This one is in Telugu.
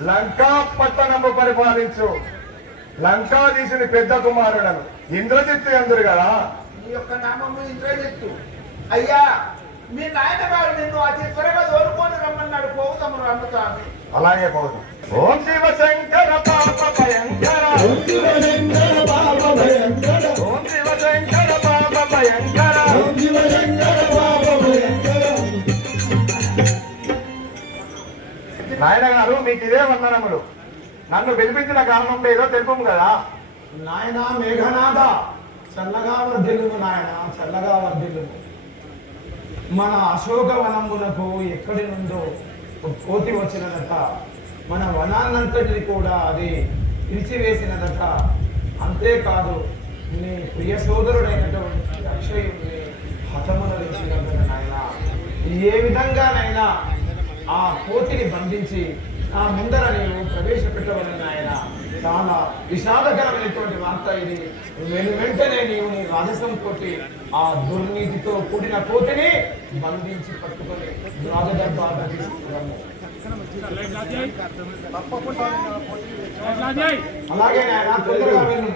లంకా పట్టణము పరిపాలించు. లంకాధీశుని పెద్ద కుమారుడను ఇంద్రజిత్తు ఎందురు కదా? నీ యొక్క నామము ఇంద్రజిత్తు. అయ్యా మీ నాయన గారు నిన్ను అతి త్వరగా తోలుకొని రమ్మన్నాడు. పోవుతాము రమ్మస్వామి అలాగే పోదు. ఓం శివ శంకర పాప భయంకర. ఓం శివశంకర పాప భయంకర. ఓం శివ శంకర పాప భయంకర. నాయన గారు మీకు ఇదే వందనములు. నన్ను పిలిపించిన కారణం ఏదో తెలుపు కదా. నాయన మేఘనాథ చల్లగా వర్ధిల్లుము నాయన చల్లగా వర్ధిల్లుము. మన అశోకవనమునకు ఎక్కడి నుండో కోతి వచ్చినదట. మన వనాన్నంతటిని కూడా అది విరిచివేసినదట. అంతేకాదు నీ ప్రియ సోదరుడైనటువంటి అక్షయుడిని హతమునరించినదట నాయన. ఏ విధంగానైనా ఆ కోతిని బంధించి ఆ ముందర నీవు ప్రవేశపెట్టవలని నాయన. చాలా విషాదకరమైనటువంటి వార్త ఇది. వెను వెంటనే నీవు నీ రాజసం కోటి ఆ దుర్నీతితో కూడిన కోతిని బంధించి పట్టుకొని రాజదర్బార్ తీసుకున్నాము అలాగే నాయన తొందరగా వెళ్ళు.